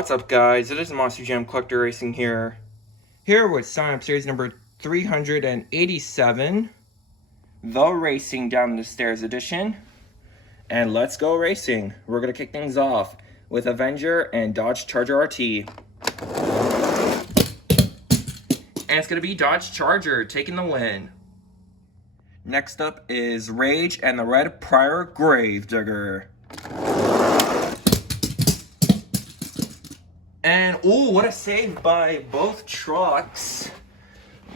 What's up, guys? It is Monster Jam Collector Racing here with sign up series number 387, the Racing Down the Stairs edition. And let's go racing. We're gonna kick things off with Avenger and Dodge Charger RT. And it's gonna be Dodge Charger taking the win. Next up is Rage and the Red Prior Gravedigger. And, ooh, what a save by both trucks.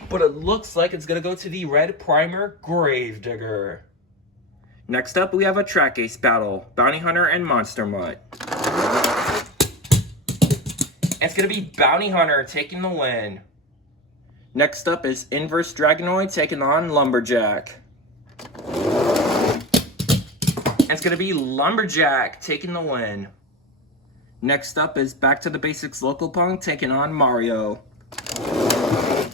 But it looks like it's going to go to the Red Primer Gravedigger. Next up, we have a track ace battle. Bounty Hunter and Monster Mutt. And it's going to be Bounty Hunter taking the win. Next up is Inverse Dragonoid taking on Lumberjack. And it's going to be Lumberjack taking the win. Next up is Back to the Basics Local Punk taking on Mario. And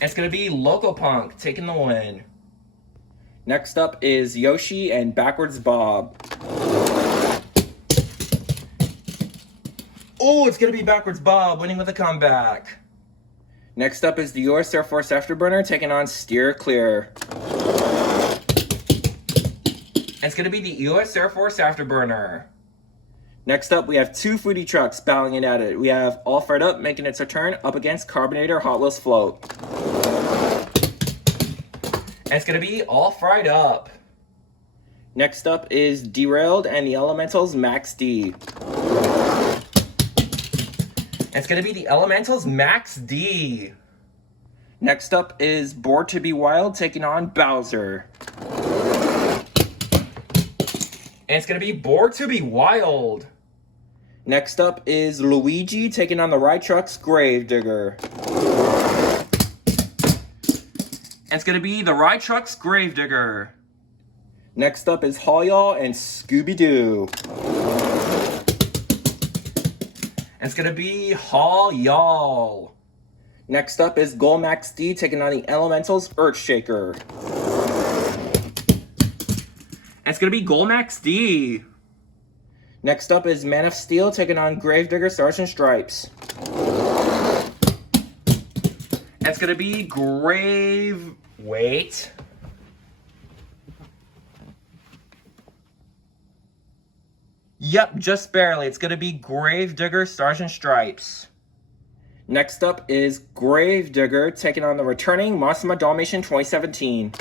it's going to be Local Punk taking the win. Next up is Yoshi and Backwards Bob. Oh, it's going to be Backwards Bob winning with a comeback. Next up is the US Air Force Afterburner taking on Steer Clear. And it's going to be the US Air Force Afterburner. Next up, we have two foodie trucks battling it at it. We have All Fired Up making its return up against Carbonator Hot Wheels Float. And it's going to be All Fried Up. Next up is Derailed and the Elementals Max D. And it's going to be the Elementals Max D. Next up is Bored to be Wild taking on Bowser. And it's going to be Bored to be Wild. Next up is Luigi taking on the Ride Truck's Gravedigger. And it's going to be the Ride Truck's Gravedigger. Next up is Haul Y'all and Scooby-Doo. And it's going to be Haul Y'all. Next up is Gold Max D taking on the Elementals Earthshaker. And it's going to be Gold Max D. Next up is Man of Steel taking on Gravedigger Sergeant Stripes. And it's going to be Wait. Yep, just barely. It's going to be Gravedigger Sergeant Stripes. Next up is Gravedigger taking on the returning Monster Mutt Dalmatian 2017.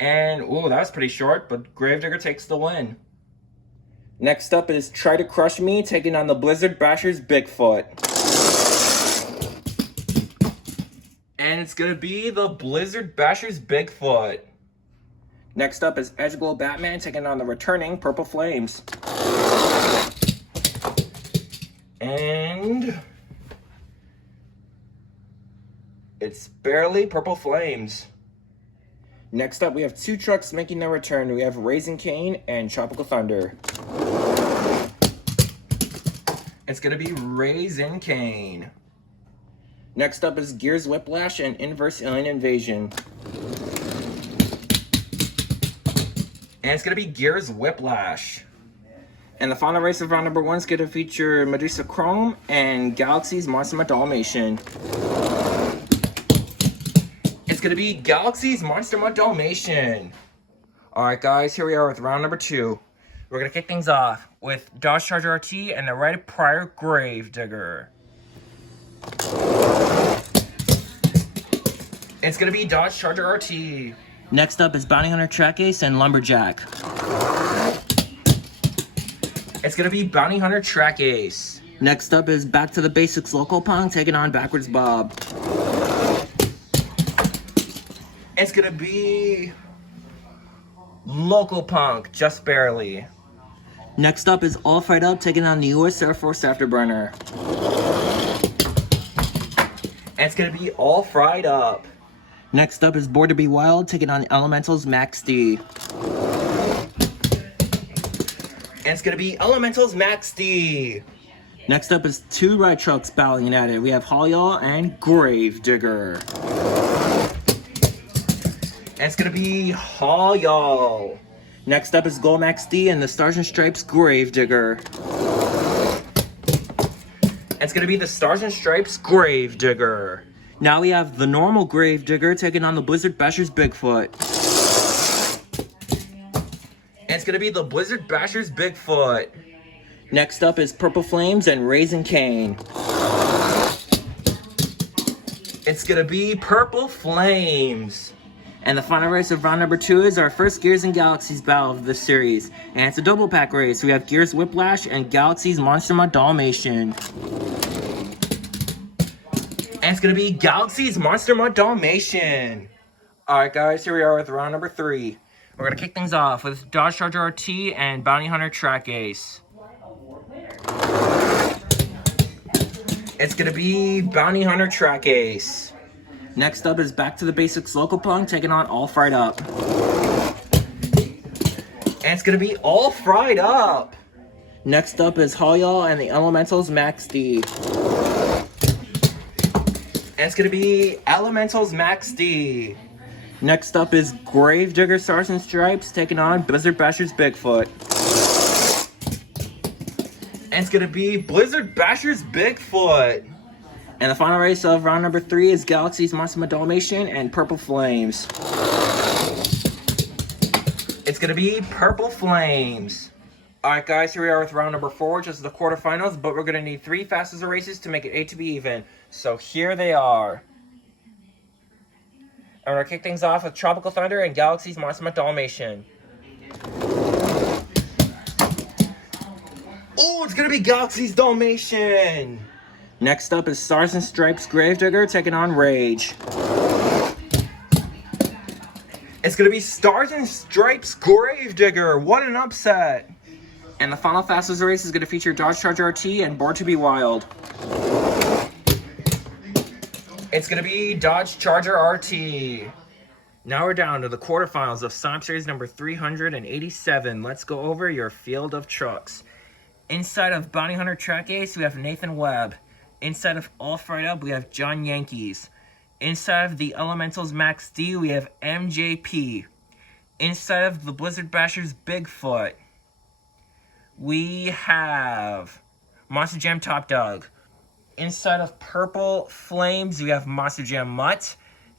And, ooh, that was pretty short, but Gravedigger takes the win. Next up is Try to Crush Me, taking on the Blizzard Bashers Bigfoot. And it's going to be the Blizzard Bashers Bigfoot. Next up is Edgeglow Batman, taking on the returning Purple Flames. And it's barely Purple Flames. Next up, we have two trucks making their return. We have Raising Cane and Tropical Thunder. It's going to be Raising Cane. Next up is Gears Whiplash and Inverse Alien Invasion. And it's going to be Gears Whiplash. And the final race of round number 1 is going to feature Medusa Chrome and Galaxy's Monster Mutt Dalmatian. It's going to be Galaxy's Monster Mutt Dalmatian. Alright guys, here we are with round number 2. We're going to kick things off with Dodge Charger RT and the Red Prior Gravedigger. It's going to be Dodge Charger RT. Next up is Bounty Hunter Track Ace and Lumberjack. It's going to be Bounty Hunter Track Ace. Next up is Back to the Basics Local Punk taking on Backwards Bob. It's going to be Local Punk, just barely. Next up is All Fired Up taking on the US Air Force Afterburner. And it's going to be All Fried Up. Next up is Bored to be Wild taking on Elementals Max D. And it's going to be Elementals Max D. Next up is two Ride Trucks battling at it. We have Haul Y'all and Gravedigger. And it's going to be Haul Y'all. Next up is Gold Max D and the Stars and Stripes Gravedigger. It's going to be the Stars and Stripes Gravedigger. Now we have the normal Gravedigger taking on the Blizzard Bashers Bigfoot. And it's going to be the Blizzard Bashers Bigfoot. Next up is Purple Flames and Raisin Cane. It's going to be Purple Flames. And the final race of round number 2 is our first Gears and Galaxies battle of this series. And it's a double pack race. We have Gears Whiplash and Galaxy's Monster Mutt Dalmatian. And it's going to be Galaxy's Monster Mutt Dalmatian. Alright guys, here we are with round number 3. We're going to kick things off with Dodge Charger RT and Bounty Hunter Track Ace. It's going to be Bounty Hunter Track Ace. Next up is Back to the Basics Local Punk taking on All Fried Up. And it's going to be All Fried Up. Next up is Haul Y'all and the Elementals Max D. And it's going to be Elementals Max D. Next up is Gravedigger Stars and Stripes taking on Blizzard Bashers Bigfoot. And it's going to be Blizzard Bashers Bigfoot. And the final race of round number 3 is Galaxy's Monster Mutt Dalmatian and Purple Flames. It's going to be Purple Flames. Alright guys, here we are with round number 4, which is the quarterfinals, but we're going to need 3 fastest races to make it 8 to be even. So here they are. And we're going to kick things off with Tropical Thunder and Galaxy's Monster Mutt Dalmatian. Oh, it's going to be Galaxy's Dalmatian! Next up is Stars and Stripes Gravedigger taking on Rage. It's going to be Stars and Stripes Gravedigger. What an upset. And the final fastest race is going to feature Dodge Charger RT and Born to be Wild. It's going to be Dodge Charger RT. Now we're down to the quarterfinals of Stomp Series number 387. Let's go over your field of trucks. Inside of Bounty Hunter Track Ace, we have Nathan Webb. Inside of All Fried Up, we have John Yankees. Inside of the Elementals Max D, we have MJP. Inside of the Blizzard Bashers Bigfoot, we have Monster Jam Top Dog. Inside of Purple Flames, we have Monster Jam Mutt.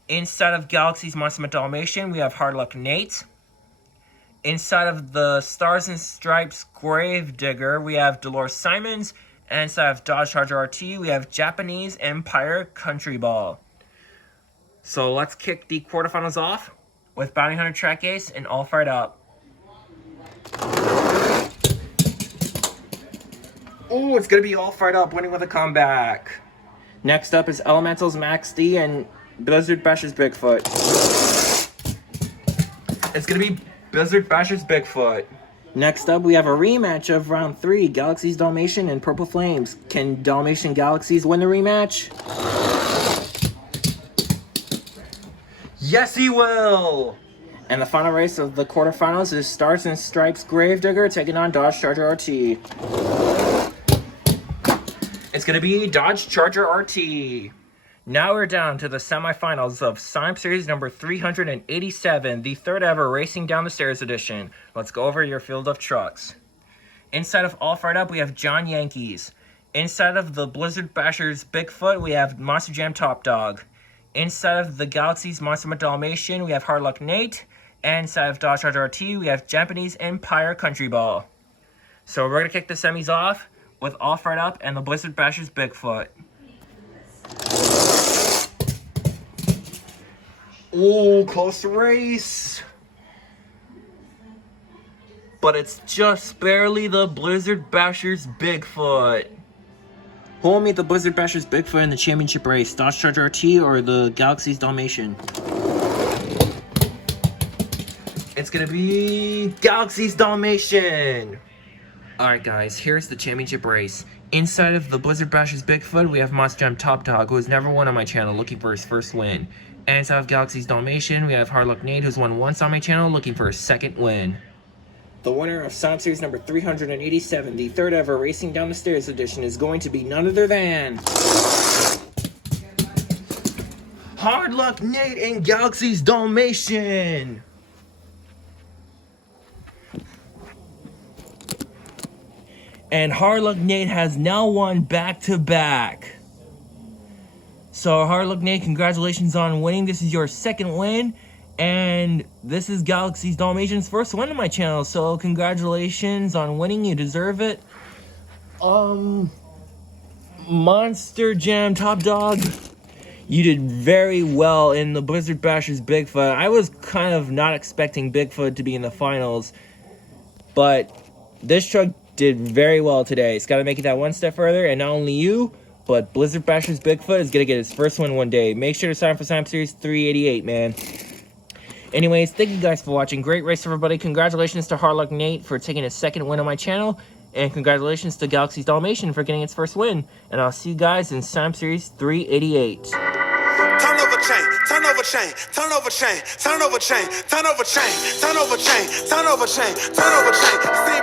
Inside of Galaxy's Monster Mutt Dalmatian, we have Hard Luck Nate. Inside of the Stars and Stripes Gravedigger, we have Dolores Simons. And inside of Dodge Charger RT, we have Japanese Empire Country Ball. So let's kick the quarterfinals off with Bounty Hunter Track Ace and All Fried Up. Oh, it's going to be All Fried Up winning with a comeback. Next up is Elementals Max D and Blizzard Bashers Bigfoot. It's going to be Blizzard Bashers Bigfoot. Next up, we have a rematch of round 3, Galaxy's Dalmatian and Purple Flames. Can Dalmatian Galaxies win the rematch? Yes, he will! And the final race of the quarterfinals is Stars and Stripes Gravedigger taking on Dodge Charger RT. It's going to be Dodge Charger RT. Now we're down to the semifinals of Stomp Series number 387, the third ever Racing Down the Stairs edition. Let's go over your field of trucks. Inside of All Fried Up, we have John Yankees. Inside of the Blizzard Bashers Bigfoot, we have Monster Jam Top Dog. Inside of the Galaxy's Monster Mutt Dalmatian, we have Hard Luck Nate. And inside of Dodge Charger RT, we have Japanese Empire Country Ball. So we're going to kick the semis off with All Fried Up and the Blizzard Bashers Bigfoot. Oh, close race. But it's just barely the Blizzard Bashers Bigfoot. Who will meet the Blizzard Bashers Bigfoot in the championship race? Dodge Charger RT or the Galaxy's Dalmatian? It's gonna be Galaxy's Dalmatian. Alright guys, here's the championship race. Inside of the Blizzard Bashers Bigfoot, we have Monster Jam Top Dog, who has never won on my channel, looking for his first win. And inside of Galaxy's Dalmatian, we have Hard Luck Nate, who's won once on my channel, looking for his second win. The winner of Stomp Series number 387, the third ever Racing Down the Stairs edition, is going to be none other than Hard Luck Nate and Galaxy's Dalmatian. And Hard Luck Nate has now won back-to-back. So Hard Luck Nate, congratulations on winning. This is your second win. And this is Galaxy's Dalmatian's first win on my channel. So congratulations on winning. You deserve it. Monster Jam Top Dog, you did very well in the Blizzard Bashers Bigfoot. I was kind of not expecting Bigfoot to be in the finals, but this truck did very well today. It's got to make it that one step further, and not only you, but Blizzard Bashers Bigfoot is going to get his first win one day. Make sure to sign up for Sign Up Series 388, man. Anyways, thank you guys for watching. Great race, everybody. Congratulations to Hard Luck Nate for taking his second win on my channel. And congratulations to Galaxy's Dalmatian for getting its first win. And I'll see you guys in Sign Up Series 388. Turn over chain, turn over chain, turn over chain, turn over chain, turn over chain, turn over chain, turn over chain, turn over chain, turn over chain.